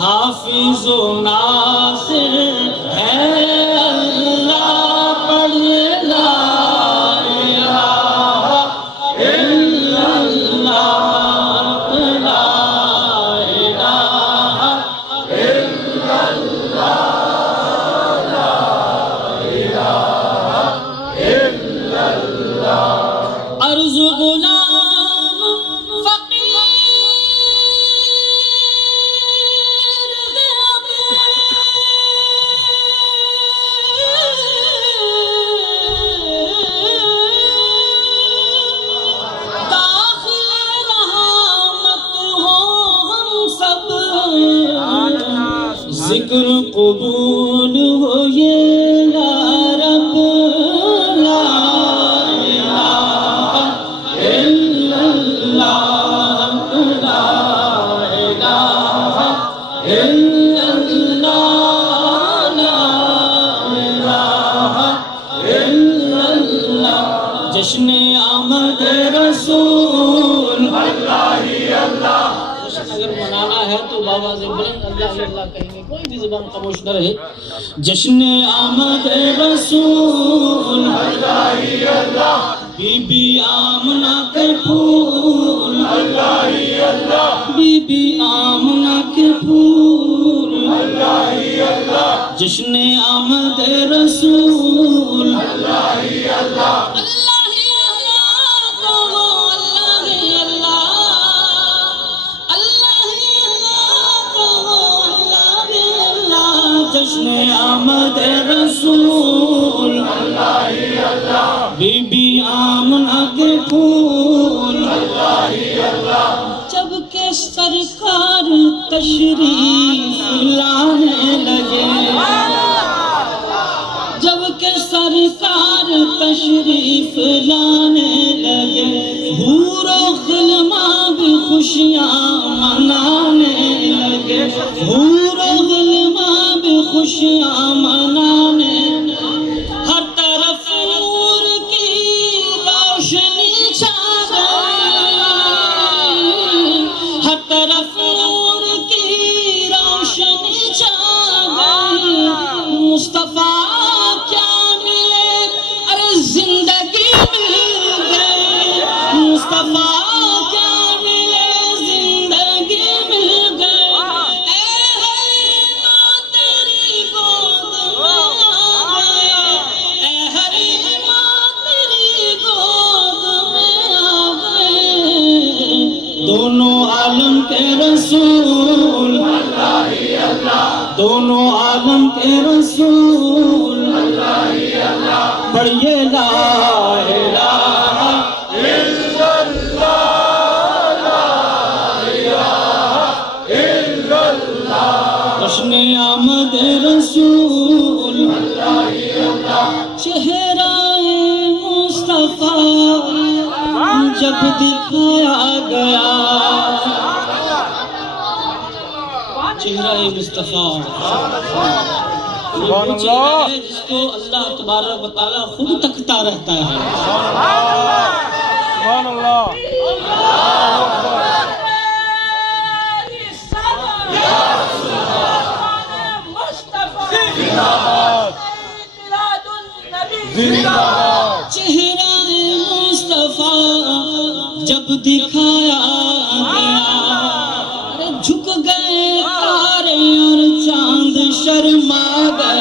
حافظ و ناصر ہے اللہ، پڑھے لا الہ الا اللہ، لا الہ الا اللہ، لا الہ الا اللہ۔ عرض غلام فقیر ذکر قبول ہو یہ یا رب، لا الہ الا اللہ، لا الہ الا اللہ، لا الہ الا اللہ۔ جشن آمد رسول اللہ ہی اللہ، اگر منانا ہے تو بابا سے بلند اللہ اللہ کہیں گے، کوئی بھی زبان خاموش نہ رہے۔ جشن آمد رسول اللہ ہی اللہ، بی بی آمنہ کے پھول اللہ ہی اللہ، بی بی آمنہ کے پھول اللہ ہی اللہ۔ جشن آمد رسول اللہ ہی اللہ، جشن آمد رسول اللہ ہی اللہ، بی بی آمنہ کے پھول اللہ ہی اللہ۔ جب کہ سرکار تشریف لانے لگے، جب کہ سرکار تشریف لانے لگے، حور و غلماں بھی خوشیاں منانے لگے، حور و غلماں بھی خوشیاں منانے، ہر طرف نور کی روشنی چھا گئی، ہر طرف نور کی روشنی چھا گئی۔ مصطفیٰ کیا ملے، ارے زندگی مل گئی، مصطفیٰ کیا ملے، زندگی مل گئی۔ اے حلیمہ تیری گود میں آ گئے، اے حلیمہ تیری گود میں آ گئے۔ دونوں عالم کے رسول اللہ ہی اللہ، دونوں عالم کے رسول اللہ ہی اللہ، پڑھیے لا الہ الا اللہ، لا الہ الا اللہ۔ جشن آمد رسول اللہ ہی اللہ، چہرہ مصطفیٰ جب دکھایا گیا، چہرہ مصطفیٰ وہ چہرہ ہے جس کو اللہ تبارک و تعالیٰ خود تکتا رہتا ہے۔ سبحان اللہ، چہرہ مصطفیٰ جب دکھایا گیا، جھک گئے تارے اور چاند شرما گئے،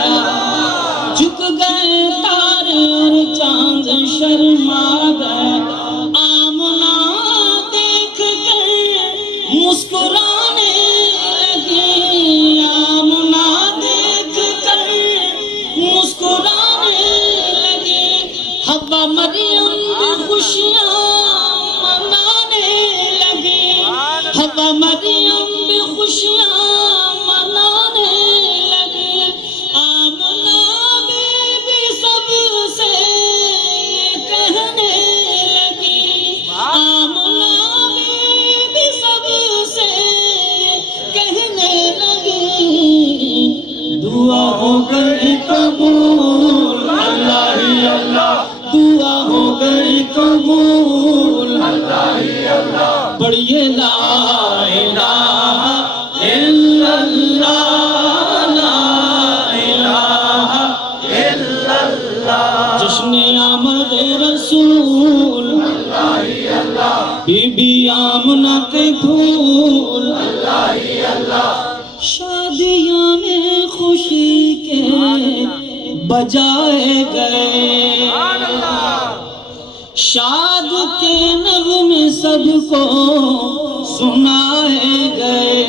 کے پھول شادیاں نے خوشی کے بجائے گئے شاد کے نغمے سب کو سنائے گئے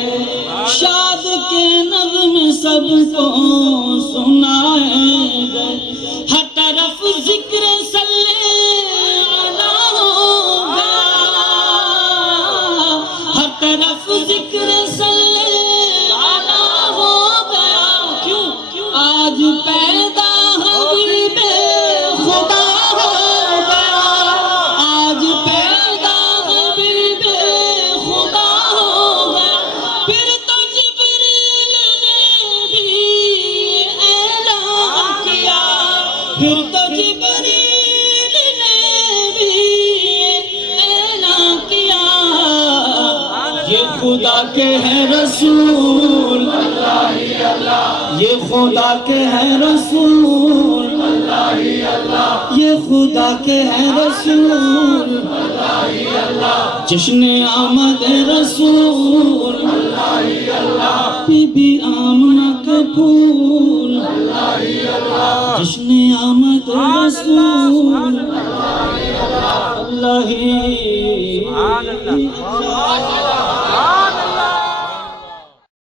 شاد کے نغمے سب کو سنائے گئے ہر طرف ذکر صلی اللہ ہو گیا ہر طرف ذکر صلی اللہ ہو گیا کیوں آج پیدا حبیب خدا ہو گیا آج پیدا حبیب خدا ہو گیا پھر تو جبریل نے بھی اعلان کیا پھر تو جبریل نے بھی اعلان کیا یہ خدا کے ہیں رسول یہ خدا کے ہیں رسول یہ خدا کے ہیں رسول جشن آمد رسول بی بی آمنہ کے پھول جشن آمد رسول اللہ ہی